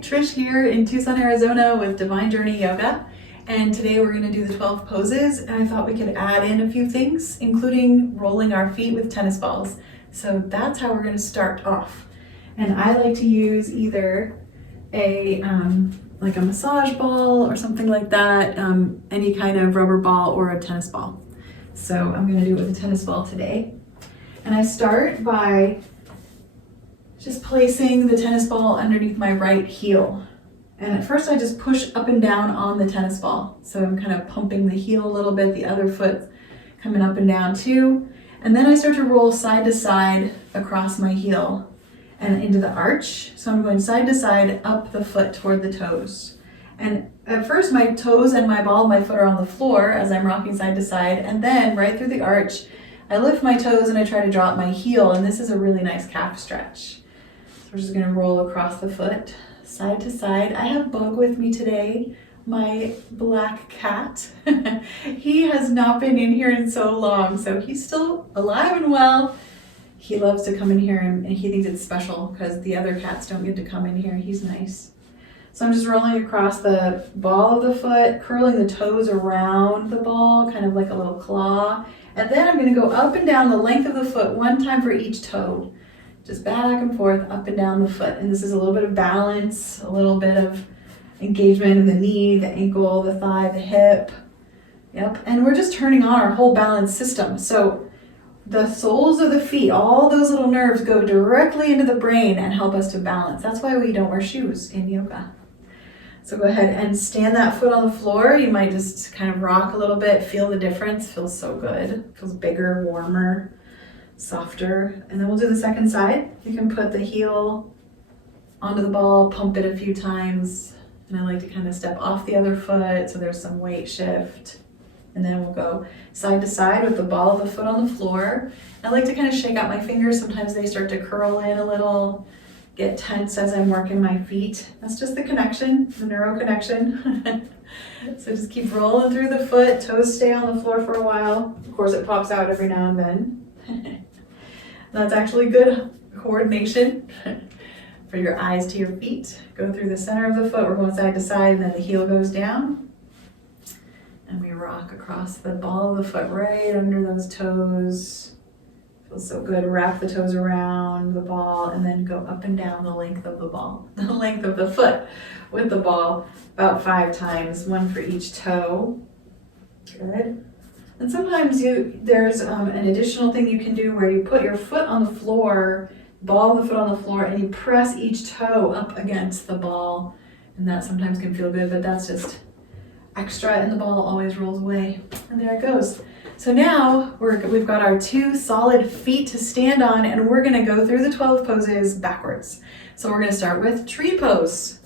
Trish here in Tucson, Arizona with Divine Journey Yoga. And today we're going to do the 12 poses, and I thought we could add in a few things, including rolling our feet with tennis balls. So that's how we're going to start off. And I like to use either a like a massage ball or something like that, any kind of rubber ball or a tennis ball. So I'm going to do it with a tennis ball today. And I start by just placing the tennis ball underneath my right heel. And at first I just push up and down on the tennis ball. So I'm kind of pumping the heel a little bit, the other foot coming up and down too. And then I start to roll side to side across my heel and into the arch. So I'm going side to side up the foot toward the toes. And at first my toes and my ball of my foot are on the floor as I'm rocking side to side. And then right through the arch, I lift my toes and I try to drop my heel. And this is a really nice calf stretch. So we're just gonna roll across the foot, side to side. I have Bug with me today, my black cat. He has not been in here in so long, so he's still alive and well. He loves to come in here and he thinks it's special because the other cats don't get to come in here. He's nice. So I'm just rolling across the ball of the foot, curling the toes around the ball, kind of like a little claw. And then I'm gonna go up and down the length of the foot, one time for each toe. Just back and forth, up and down the foot. And this is a little bit of balance, a little bit of engagement in the knee, the ankle, the thigh, the hip. Yep, and we're just turning on our whole balance system. So the soles of the feet, all those little nerves go directly into the brain and help us to balance. That's why we don't wear shoes in yoga. So go ahead and stand that foot on the floor. You might just kind of rock a little bit, feel the difference. Feels so good. Feels bigger, warmer, softer. And then we'll do the second side. You can put the heel onto the ball, pump it a few times. And I like to kind of step off the other foot so there's some weight shift. And then we'll go side to side with the ball of the foot on the floor. I like to kind of shake out my fingers. Sometimes they start to curl in a little, get tense as I'm working my feet. That's just the connection, the neuro connection. So just keep rolling through the foot, toes stay on the floor for a while. Of course it pops out every now and then. That's actually good coordination for your eyes to your feet. Go through the center of the foot, we're going side to side, and then the heel goes down. And we rock across the ball of the foot right under those toes. Feels so good. Wrap the toes around the ball and then go up and down the length of the ball, the length of the foot with the ball about 5 times, one for each toe. Good. And sometimes there's an additional thing you can do where you put your foot on the floor, ball of the foot on the floor, and you press each toe up against the ball. And that sometimes can feel good, but that's just extra, and the ball always rolls away. And there it goes. So now we've got our 2 solid feet to stand on, and we're gonna go through the 12 poses backwards. So we're gonna start with tree pose.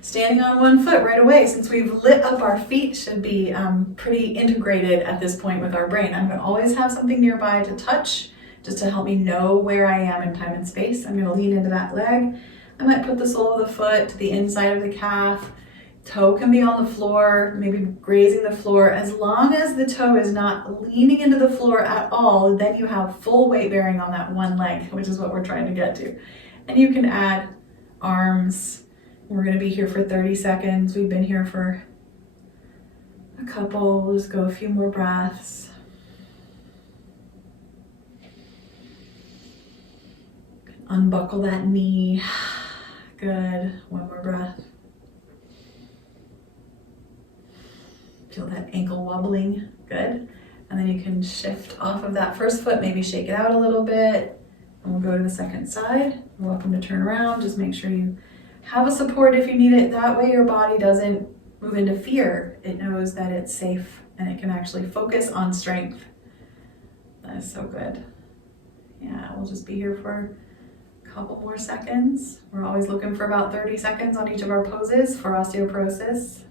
Standing on one foot right away, since we've lit up our feet, should be pretty integrated at this point with our brain. I'm gonna always have something nearby to touch, just to help me know where I am in time and space. I'm gonna lean into that leg. I might put the sole of the foot to the inside of the calf. Toe can be on the floor, maybe grazing the floor. As long as the toe is not leaning into the floor at all, then you have full weight bearing on that one leg, which is what we're trying to get to. And you can add arms. We're gonna be here for 30 seconds. We've been here for a couple. We'll just go a few more breaths. Unbuckle that knee. Good, one more breath. Feel that ankle wobbling, good. And then you can shift off of that first foot, maybe shake it out a little bit. And we'll go to the second side. You're welcome to turn around. Just make sure you have a support if you need it. That way your body doesn't move into fear. It knows that it's safe and it can actually focus on strength. That is so good. Yeah, we'll just be here for a couple more seconds. We're always looking for about 30 seconds on each of our poses for osteoporosis.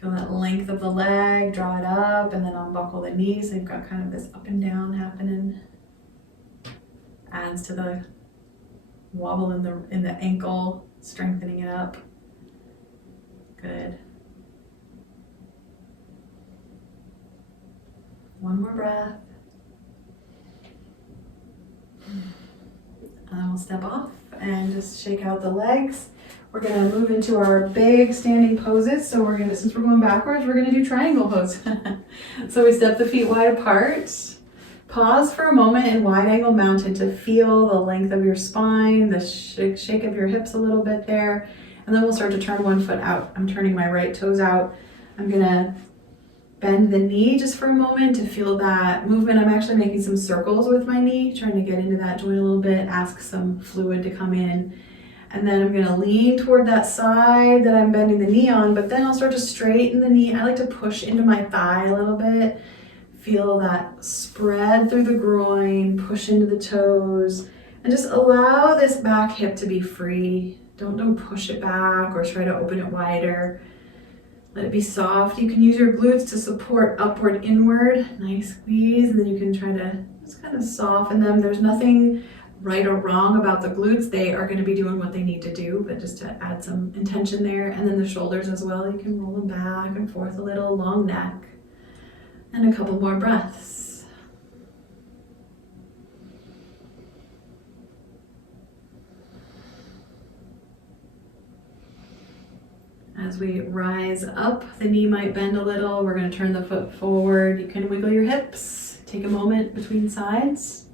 Feel that length of the leg, draw it up, and then unbuckle the knee. So you've got kind of this up and down happening. Adds to the wobble in the ankle, strengthening it up. Good. One more breath. And then we'll step off and just shake out the legs. We're gonna move into our big standing poses. So since we're going backwards, we're gonna do triangle pose. So we step the feet wide apart. Pause for a moment in wide angle mounted to feel the length of your spine, the shake of your hips a little bit there. And then we'll start to turn one foot out. I'm turning my right toes out. I'm gonna bend the knee just for a moment to feel that movement. I'm actually making some circles with my knee, trying to get into that joint a little bit, ask some fluid to come in. And then I'm gonna lean toward that side that I'm bending the knee on, but then I'll start to straighten the knee. I like to push into my thigh a little bit. Feel that spread through the groin, push into the toes, and just allow this back hip to be free. Don't push it back or try to open it wider. Let it be soft. You can use your glutes to support upward, inward. Nice squeeze, and then you can try to just kind of soften them. There's nothing right or wrong about the glutes. They are going to be doing what they need to do, but just to add some intention there. And then the shoulders as well. You can roll them back and forth a little, long neck. And a couple more breaths. As we rise up, the knee might bend a little. We're going to turn the foot forward. You can wiggle your hips. Take a moment between sides.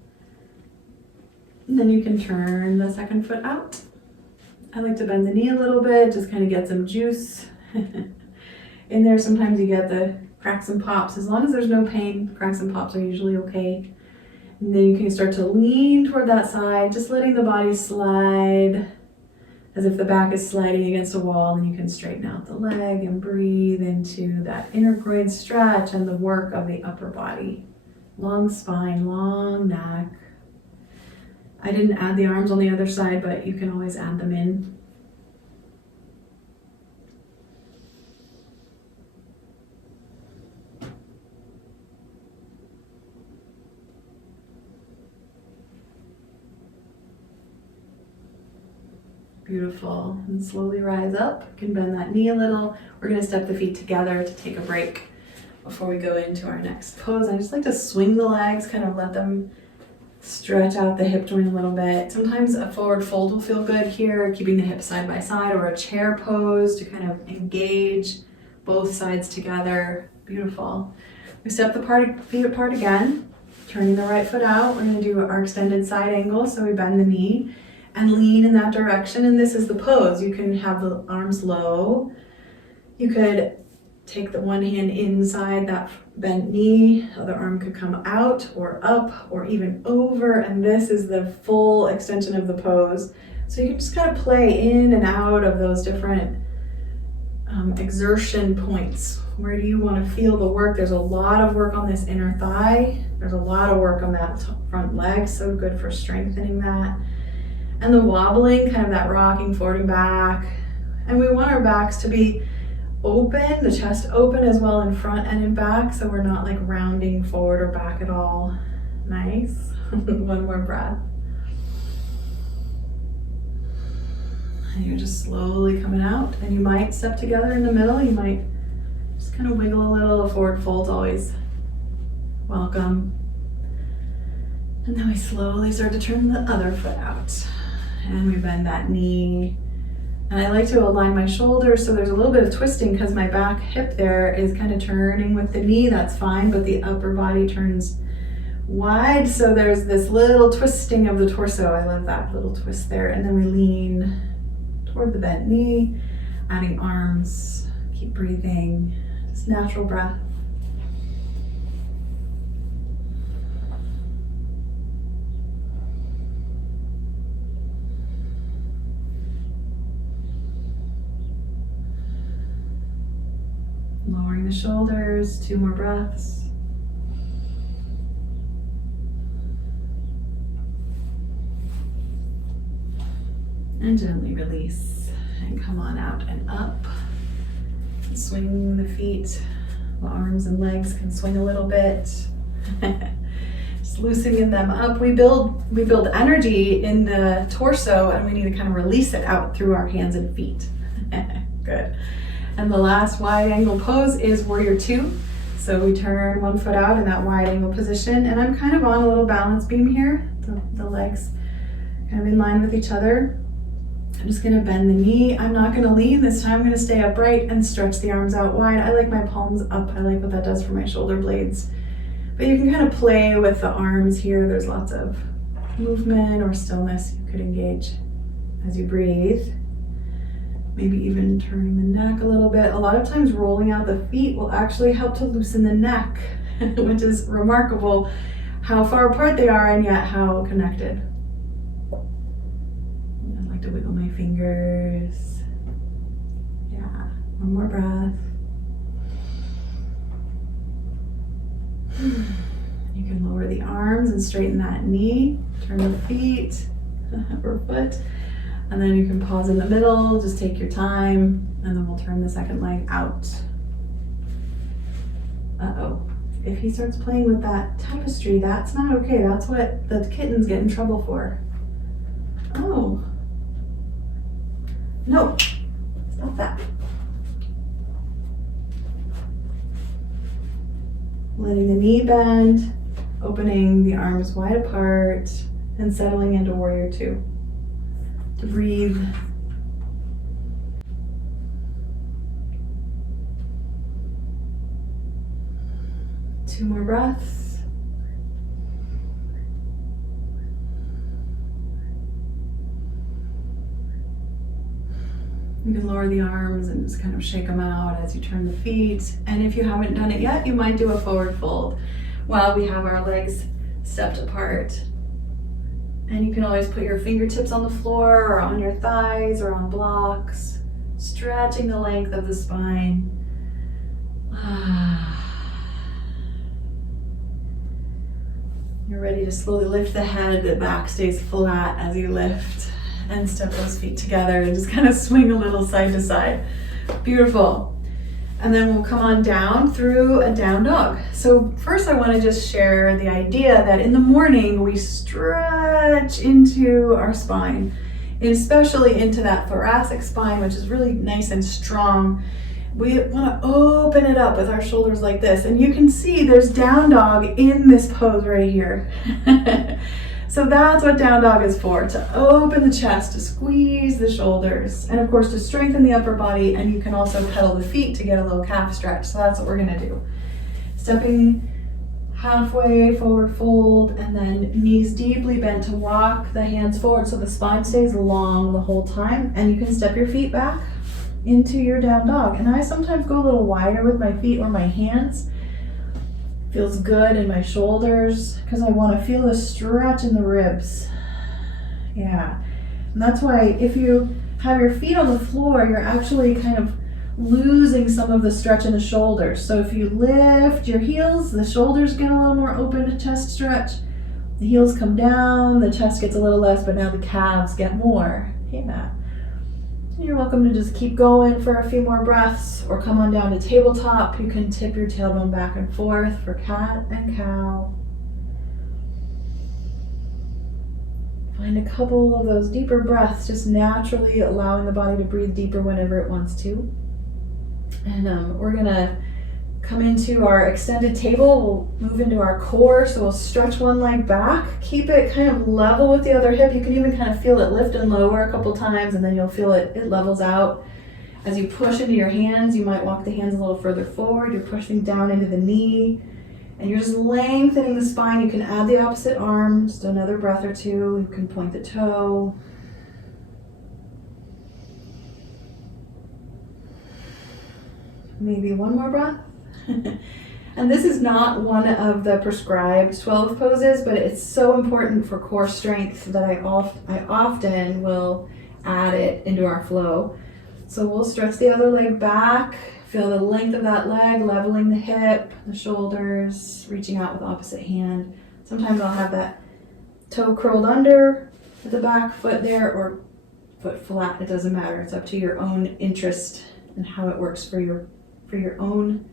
And then you can turn the second foot out. I like to bend the knee a little bit, just kind of get some juice in there. Sometimes you get the cracks and pops. As long as there's no pain, cracks and pops are usually okay. And then you can start to lean toward that side, just letting the body slide as if the back is sliding against a wall. And you can straighten out the leg and breathe into that inner groin stretch and the work of the upper body. Long spine, long neck. I didn't add the arms on the other side, but you can always add them in. Beautiful. And slowly rise up. You can bend that knee a little. We're going to step the feet together to take a break before we go into our next pose. I just like to swing the legs, kind of let them stretch out the hip joint a little bit. Sometimes a forward fold will feel good here, keeping the hips side by side, or a chair pose to kind of engage both sides together. Beautiful. We step the feet apart again, turning the right foot out. We're going to do our extended side angle, so we bend the knee and lean in that direction, and this is the pose. You can have the arms low. You could take the one hand inside that bent knee, other arm could come out or up or even over, and this is the full extension of the pose. So you can just kind of play in and out of those different exertion points. Where do you want to feel the work? There's a lot of work on this inner thigh. There's a lot of work on that front leg, so good for strengthening that. And the wobbling, kind of that rocking forward and back. And we want our backs to be open, the chest open as well in front and in back, so we're not like rounding forward or back at all. Nice. One more breath. And you're just slowly coming out, and you might step together in the middle. You might just kind of wiggle a little. A forward fold's always welcome. And then we slowly start to turn the other foot out. And we bend that knee. And I like to align my shoulders so there's a little bit of twisting because my back hip there is kind of turning with the knee. That's fine, but the upper body turns wide. So there's this little twisting of the torso. I love that little twist there. And then we lean toward the bent knee, adding arms. Keep breathing. Just natural breath. Lowering the shoulders, 2 more breaths. And gently release and come on out and up. Swing the feet, the arms and legs can swing a little bit. Just loosening them up. We build energy in the torso, and we need to kind of release it out through our hands and feet. Good. And the last wide angle pose is Warrior 2. So we turn one foot out in that wide angle position, and I'm kind of on a little balance beam here. The legs kind of in line with each other. I'm just gonna bend the knee. I'm not gonna lean this time. I'm gonna stay upright and stretch the arms out wide. I like my palms up. I like what that does for my shoulder blades. But you can kind of play with the arms here. There's lots of movement or stillness you could engage as you breathe. Maybe even turning the neck a little bit. A lot of times rolling out the feet will actually help to loosen the neck, which is remarkable how far apart they are and yet how connected. I like to wiggle my fingers. Yeah, one more breath. You can lower the arms and straighten that knee, turn the feet or foot, and then you can pause in the middle, just take your time, and then we'll turn the second leg out. Uh-oh. If he starts playing with that tapestry, that's not okay. That's what the kittens get in trouble for. Oh. No. Stop that. Letting the knee bend, opening the arms wide apart, and settling into warrior two. To breathe. Two more breaths. You can lower the arms and just kind of shake them out as you turn the feet. And if you haven't done it yet, you might do a forward fold while we have our legs stepped apart. And you can always put your fingertips on the floor or on your thighs or on blocks, stretching the length of the spine. You're ready to slowly lift the head, the back stays flat as you lift, and step those feet together and just kind of swing a little side to side. Beautiful. And then we'll come on down through a down dog. So first I want to just share the idea that in the morning we stretch into our spine, especially into that thoracic spine, which is really nice and strong. We want to open it up with our shoulders like this. And you can see there's down dog in this pose right here. So that's what down dog is for, to open the chest, to squeeze the shoulders, and of course to strengthen the upper body, and you can also pedal the feet to get a little calf stretch. So that's what we're gonna do. Stepping halfway, forward fold, and then knees deeply bent to walk the hands forward so the spine stays long the whole time, and you can step your feet back into your down dog. And I sometimes go a little wider with my feet or my hands. Feels good in my shoulders because I want to feel the stretch in the ribs. Yeah, and that's why if you have your feet on the floor, you're actually kind of losing some of the stretch in the shoulders. So if you lift your heels, the shoulders get a little more open, chest stretch. The heels come down, the chest gets a little less, but now the calves get more. Yeah. You're welcome to just keep going for a few more breaths or come on down to tabletop. You can tip your tailbone back and forth for cat and cow. Find a couple of those deeper breaths, just naturally allowing the body to breathe deeper whenever it wants to. And we're gonna come into our extended table. We'll move into our core, so we'll stretch one leg back, keep it kind of level with the other hip. You can even kind of feel it lift and lower a couple times, and then you'll feel it levels out. As you push into your hands, you might walk the hands a little further forward. You're pushing down into the knee, and you're just lengthening the spine. You can add the opposite arm, just another breath or two. You can point the toe. Maybe one more breath. And this is not one of the prescribed 12 poses, but it's so important for core strength that I often will add it into our flow. So we'll stretch the other leg back, feel the length of that leg, leveling the hip, the shoulders, reaching out with the opposite hand. Sometimes I'll have that toe curled under with the back foot there, or foot flat, it doesn't matter. It's up to your own interest and how it works for your own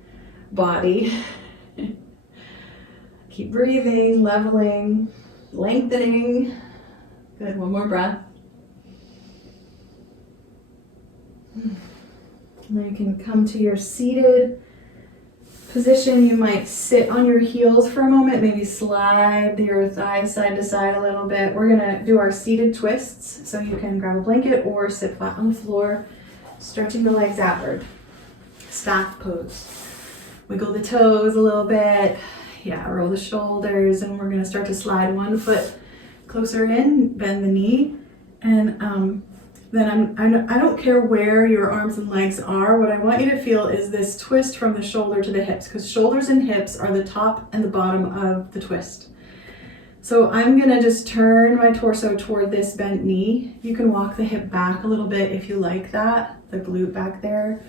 body. Keep breathing, leveling, lengthening. Good, one more breath. And then you can come to your seated position, you might sit on your heels for a moment, maybe slide your thighs side to side a little bit. We're gonna do our seated twists, so you can grab a blanket or sit flat on the floor, stretching the legs outward. Staff pose. Wiggle the toes a little bit. Yeah, roll the shoulders, and we're gonna start to slide one foot closer in, bend the knee, and then I don't care where your arms and legs are. What I want you to feel is this twist from the shoulder to the hips, because shoulders and hips are the top and the bottom of the twist. So I'm gonna just turn my torso toward this bent knee. You can walk the hip back a little bit if you like that, the glute back there.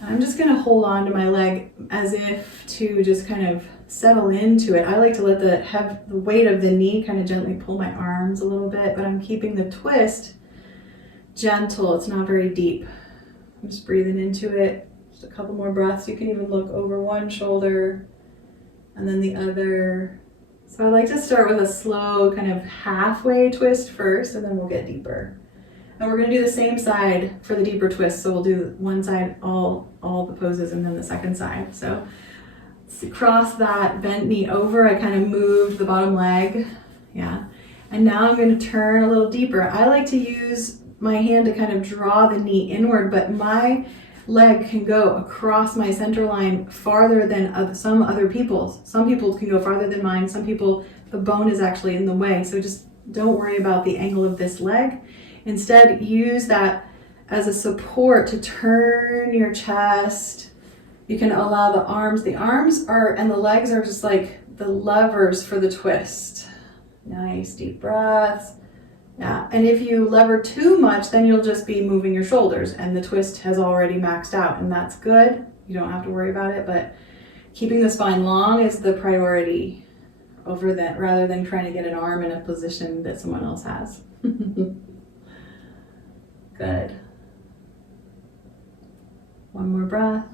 And I'm just gonna hold on to my leg as if to just kind of settle into it. I like to let the weight of the knee kind of gently pull my arms a little bit, but I'm keeping the twist gentle. It's not very deep. I'm just breathing into it. Just a couple more breaths. You can even look over one shoulder and then the other. So I like to start with a slow kind of halfway twist first, and then we'll get deeper. And we're gonna do the same side for the deeper twist. So we'll do one side, all the poses, and then the second side. So cross that bent knee over. I kind of moved the bottom leg. Yeah. And now I'm gonna turn a little deeper. I like to use my hand to kind of draw the knee inward, but my leg can go across my center line farther than some other people's. Some people can go farther than mine. Some people, the bone is actually in the way. So just don't worry about the angle of this leg. Instead, use that as a support to turn your chest. You can allow the arms and the legs are just like the levers for the twist. Nice deep breaths. Yeah, and if you lever too much, then you'll just be moving your shoulders and the twist has already maxed out, and that's good. You don't have to worry about it, but keeping the spine long is the priority over that, rather than trying to get an arm in a position that someone else has. Good. One more breath.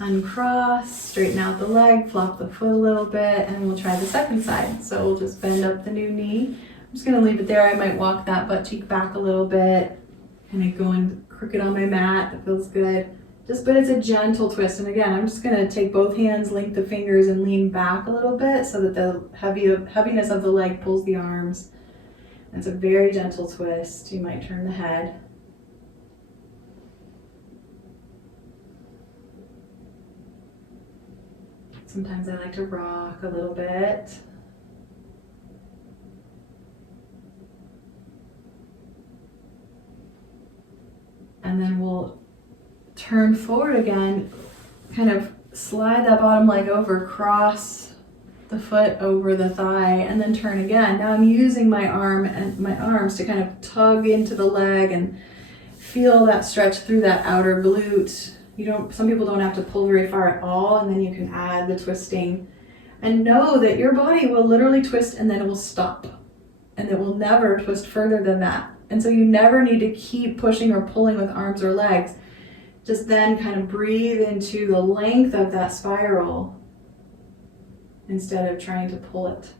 Uncross, straighten out the leg, flop the foot a little bit, and we'll try the second side. So we'll just bend up the new knee. I'm just gonna leave it there. I might walk that butt cheek back a little bit, kind of going crooked on my mat. That feels good. But it's a gentle twist. And again, I'm just gonna take both hands, link the fingers, and lean back a little bit so that the heaviness of the leg pulls the arms. And it's a very gentle twist. You might turn the head. Sometimes I like to rock a little bit. And then we'll turn forward again, kind of slide that bottom leg over, cross the foot over the thigh, and then turn again. Now I'm using my arm and my arms to kind of tug into the leg and feel that stretch through that outer glute. Some people don't have to pull very far at all, and then you can add the twisting. And know that your body will literally twist and then it will stop. And it will never twist further than that. And so you never need to keep pushing or pulling with arms or legs. Just then kind of breathe into the length of that spiral instead of trying to pull it.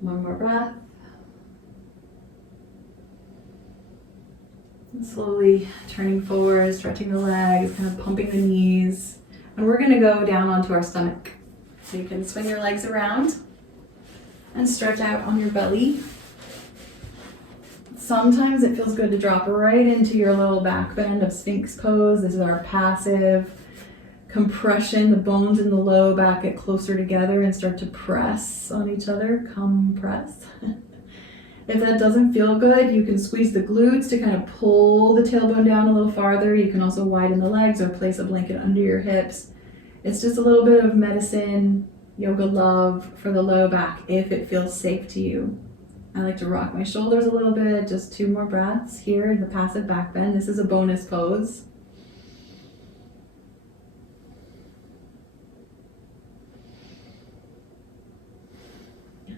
One more breath. And slowly turning forward, stretching the legs, kind of pumping the knees. And we're going to go down onto our stomach. So you can swing your legs around and stretch out on your belly. Sometimes it feels good to drop right into your little back bend of Sphinx pose. This is our passive compression. The bones in the low back get closer together and start to press on each other. Compress. If that doesn't feel good, you can squeeze the glutes to kind of pull the tailbone down a little farther. You can also widen the legs or place a blanket under your hips. It's just a little bit of medicine, yoga love for the low back if it feels safe to you. I like to rock my shoulders a little bit. Just 2 more breaths here in the passive back bend. This is a bonus pose.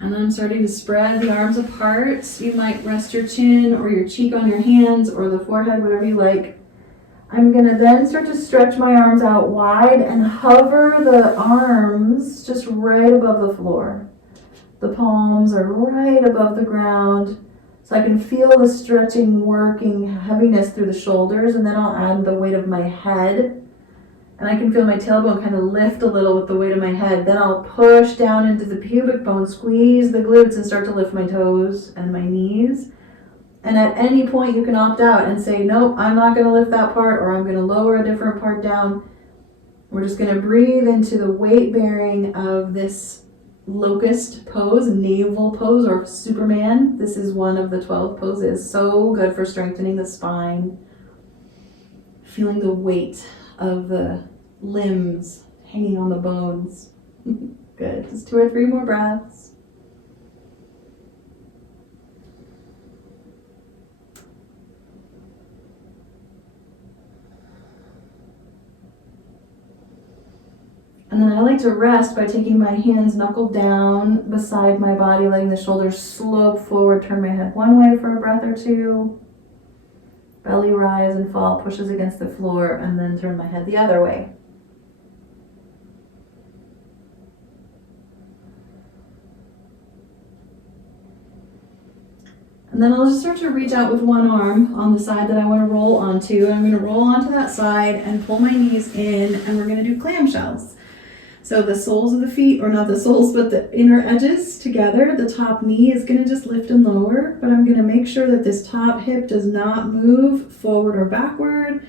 And then I'm starting to spread the arms apart. You might rest your chin or your cheek on your hands or the forehead, whatever you like. I'm gonna then start to stretch my arms out wide and hover the arms just right above the floor. The palms are right above the ground. So I can feel the stretching, working heaviness through the shoulders, and then I'll add the weight of my head. And I can feel my tailbone kind of lift a little with the weight of my head. Then I'll push down into the pubic bone, squeeze the glutes, and start to lift my toes and my knees. And at any point you can opt out and say, nope, I'm not going to lift that part, or I'm going to lower a different part down. We're just going to breathe into the weight bearing of this Locust pose, navel pose, or Superman. This is one of the 12 poses. So good for strengthening the spine. Feeling the weight of the limbs hanging on the bones. Good. Just 2 or 3 more breaths. And then I like to rest by taking my hands knuckled down beside my body, letting the shoulders slope forward, turn my head one way for a breath or 2. Belly rise and fall, pushes against the floor, and then turn my head the other way. And then I'll just start to reach out with one arm on the side that I want to roll onto. And I'm going to roll onto that side and pull my knees in, and we're going to do clamshells. So the soles of the feet, or not the soles, but the inner edges together, the top knee is going to just lift and lower, but I'm going to make sure that this top hip does not move forward or backward.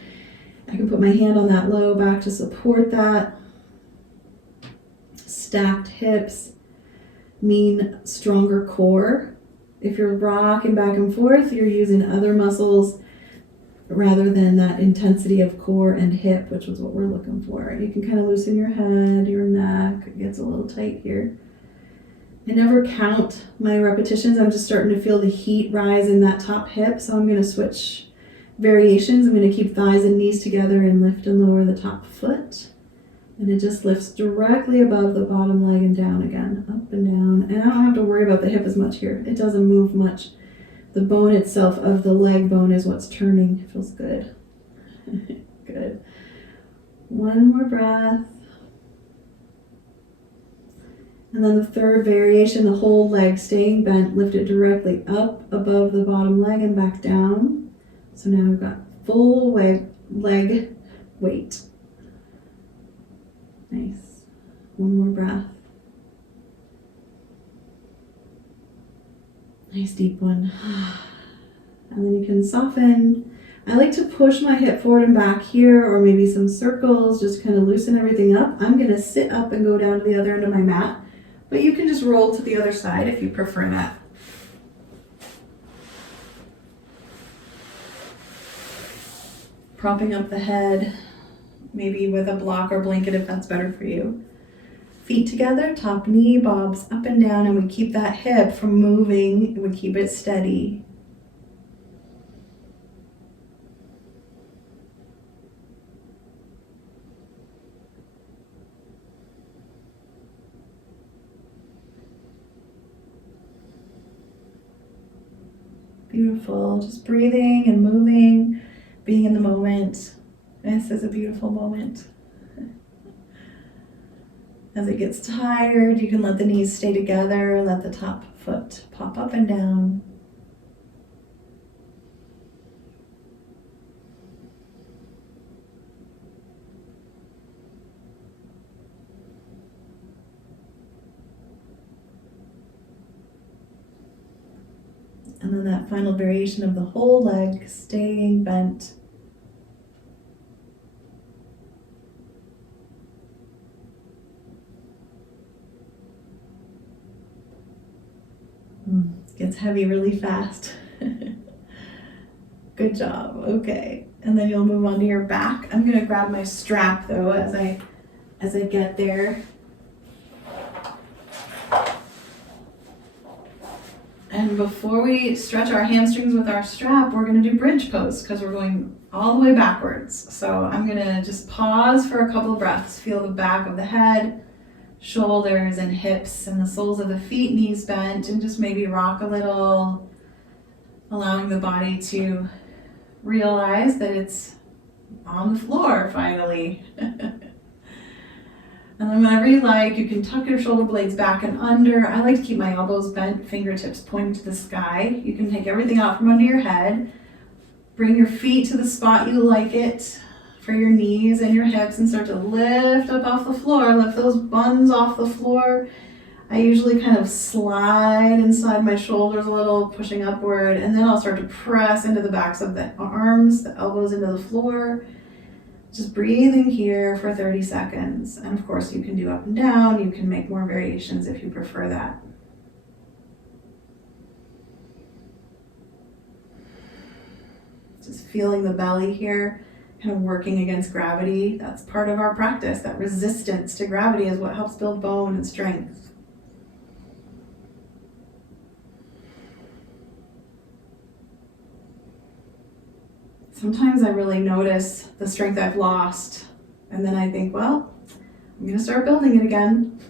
I can put my hand on that low back to support that. Stacked hips mean stronger core. If you're rocking back and forth, you're using other muscles rather than that intensity of core and hip, which is what we're looking for. You can kind of loosen your head, your neck. It gets a little tight here. I never count my repetitions. I'm just starting to feel the heat rise in that top hip. So I'm going to switch variations. I'm going to keep thighs and knees together and lift and lower the top foot. And it just lifts directly above the bottom leg and down again, up and down. And I don't have to worry about the hip as much here. It doesn't move much. The bone itself of the leg bone is what's turning. It feels good. Good. One more breath. And then the third variation, the whole leg staying bent, lift it directly up above the bottom leg and back down. So now I've got full leg weight. Nice. One more breath. Nice deep one. And then you can soften. I like to push my hip forward and back here, or maybe some circles, just kind of loosen everything up. I'm going to sit up and go down to the other end of my mat, but you can just roll to the other side if you prefer that. Propping up the head, maybe with a block or blanket if that's better for you. Feet together, top knee bobs up and down, and we keep that hip from moving. We keep it steady. Beautiful, just breathing and moving, being in the moment. This is a beautiful moment. As it gets tired, you can let the knees stay together, let the top foot pop up and down. And then that final variation of the whole leg staying bent. Gets heavy really fast. Good job. Okay. And then you'll move on to your back. I'm going to grab my strap though as I get there. And before we stretch our hamstrings with our strap, we're going to do bridge pose because we're going all the way backwards. So I'm going to just pause for a couple of breaths. Feel the back of the head, shoulders and hips and the soles of the feet, knees bent, and just maybe rock a little, allowing the body to realize that it's on the floor finally. And then whenever you like, you can tuck your shoulder blades back and under. I like to keep my elbows bent, fingertips pointing to the sky. You can take everything out from under your head. Bring your feet to the spot you like it for your knees and your hips and start to lift up off the floor. Lift those buns off the floor. I usually kind of slide inside my shoulders a little, pushing upward, and then I'll start to press into the backs of the arms, the elbows into the floor. Just breathing here for 30 seconds. And of course you can do up and down. You can make more variations if you prefer that. Just feeling the belly here, kind of working against gravity. That's part of our practice. That resistance to gravity is what helps build bone and strength. Sometimes I really notice the strength I've lost, and then I think, well, I'm going to start building it again.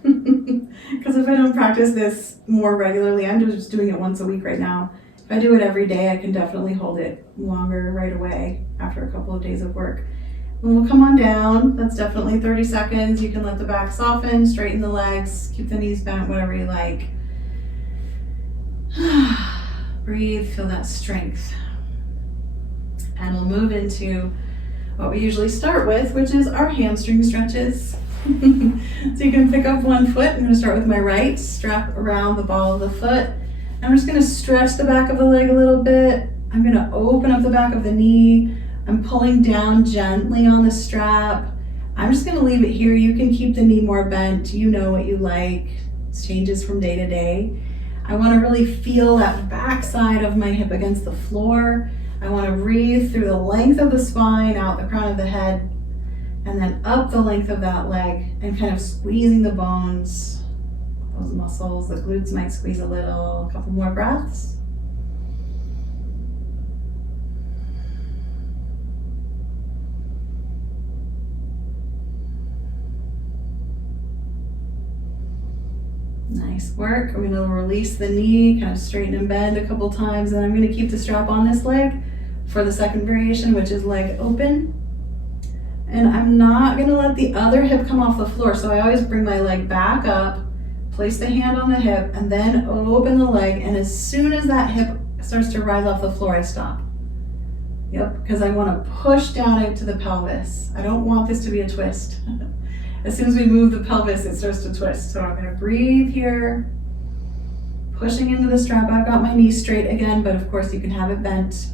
Because if I don't practice this more regularly, I'm just doing it once a week right now. If I do it every day, I can definitely hold it longer right away after a couple of days of work. And we'll come on down. That's definitely 30 seconds. You can let the back soften, straighten the legs, keep the knees bent, whatever you like. Breathe, feel that strength. And we'll move into what we usually start with, which is our hamstring stretches. So you can pick up one foot. I'm going to start with my right, strap around the ball of the foot. I'm just going to stretch the back of the leg a little bit. I'm going to open up the back of the knee. I'm pulling down gently on the strap. I'm just going to leave it here. You can keep the knee more bent. You know what you like. It changes from day to day. I want to really feel that back side of my hip against the floor. I want to breathe through the length of the spine, out the crown of the head, and then up the length of that leg and kind of squeezing the bones, those muscles. The glutes might squeeze a little. A couple more breaths. Nice work. I'm going to release the knee, kind of straighten and bend a couple times, and I'm going to keep the strap on this leg for the second variation, which is leg open. And I'm not going to let the other hip come off the floor, so I always bring my leg back up, place the hand on the hip, and then open the leg, and as soon as that hip starts to rise off the floor, I stop. Yep, because I want to push down into the pelvis. I don't want this to be a twist. As soon as we move the pelvis, it starts to twist. So I'm going to breathe here, pushing into the strap. I've got my knees straight again, but of course you can have it bent.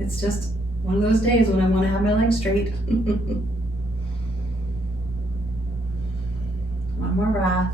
It's just one of those days when I want to have my legs straight. One more breath.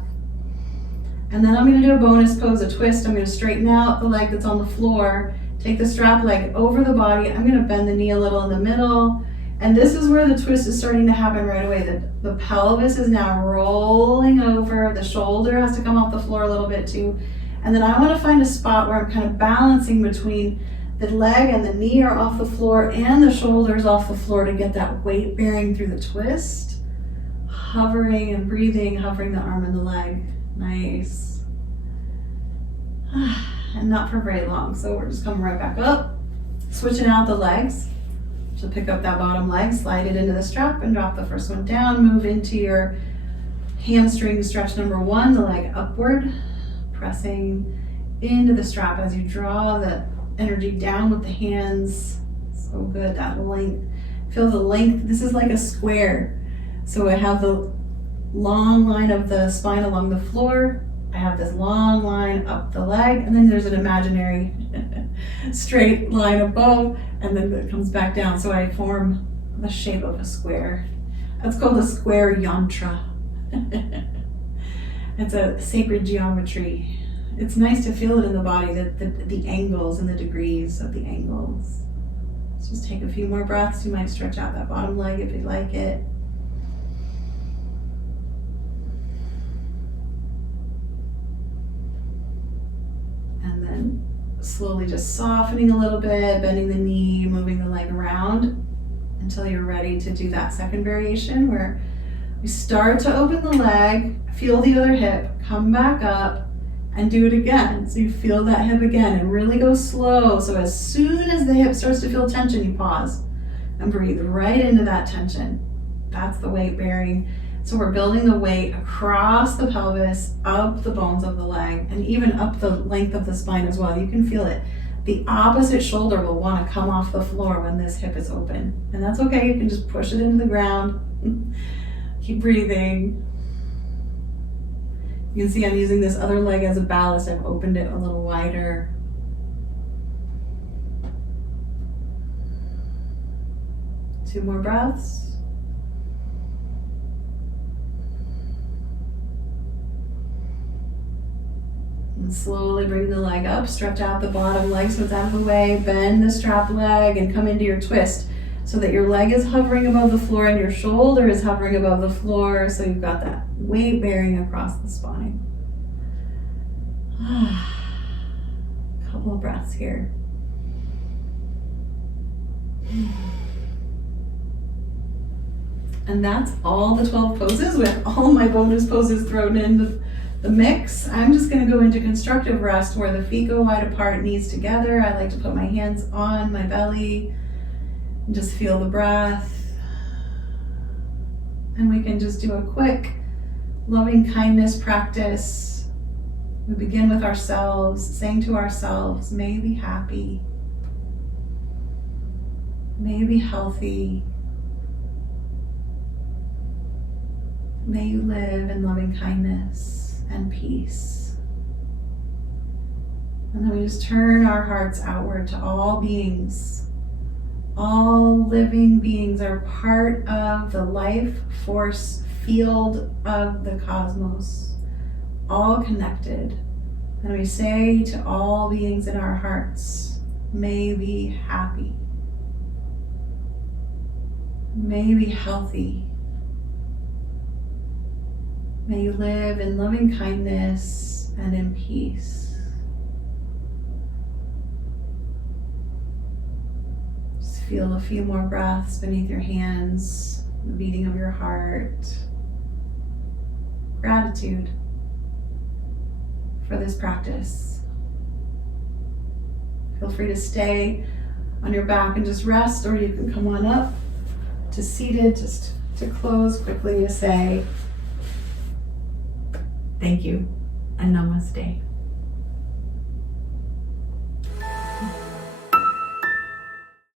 And then I'm going to do a bonus pose, a twist. I'm going to straighten out the leg that's on the floor, take the strap leg over the body. I'm going to bend the knee a little in the middle. And this is where the twist is starting to happen right away. The pelvis is now rolling over. The shoulder has to come off the floor a little bit too. And then I want to find a spot where I'm kind of balancing between the leg and the knee are off the floor and the shoulders off the floor to get that weight bearing through the twist. Hovering and breathing, hovering the arm and the leg. Nice. And not for very long. So we're just coming right back up. Switching out the legs. So pick up that bottom leg, slide it into the strap and drop the first one down. Move into your hamstring stretch number 1, the leg upward, pressing into the strap as you draw the energy down with the hands. So good, that length. Feel the length. This is like a square. So I have the long line of the spine along the floor. I have this long line up the leg, and then there's an imaginary straight line above, and then it comes back down. So I form the shape of a square. That's called a square yantra. It's a sacred geometry. It's nice to feel it in the body, the angles and the degrees of the angles. Let's just take a few more breaths. You might stretch out that bottom leg if you'd like it. And then slowly just softening a little bit, bending the knee, moving the leg around until you're ready to do that second variation where we start to open the leg, feel the other hip, come back up, And do it again. So you feel that hip again and really go slow. So as soon as the hip starts to feel tension, you pause and breathe right into that tension. That's the weight bearing. So we're building the weight across the pelvis, up the bones of the leg, and even up the length of the spine as well. You can feel it. The opposite shoulder will want to come off the floor when this hip is open. And that's okay. You can just push it into the ground. Keep breathing. You can see I'm using this other leg as a ballast. I've opened it a little wider. Two more breaths. And slowly bring the leg up, stretch out the bottom leg so it's out of the way, bend the strap leg and come into your twist so that your leg is hovering above the floor and your shoulder is hovering above the floor, so you've got that weight bearing across the spine. Couple of breaths here. And that's all the 12 poses with all my bonus poses thrown in the mix. I'm just going to go into constructive rest where the feet go wide apart, knees together. I like to put my hands on my belly and just feel the breath. And we can just do a quick loving kindness practice. We begin with ourselves, saying to ourselves, may be happy, may be healthy, may you live in loving kindness and peace. And then we just turn our hearts outward to all beings. All living beings are part of the life force field of the cosmos, all connected. And we say to all beings in our hearts, may be happy, may be healthy, may you live in loving kindness and in peace. Just feel a few more breaths beneath your hands, the beating of your heart. Gratitude for this practice. Feel free to stay on your back and just rest, or you can come on up to seated, just to close quickly to say, thank you and namaste.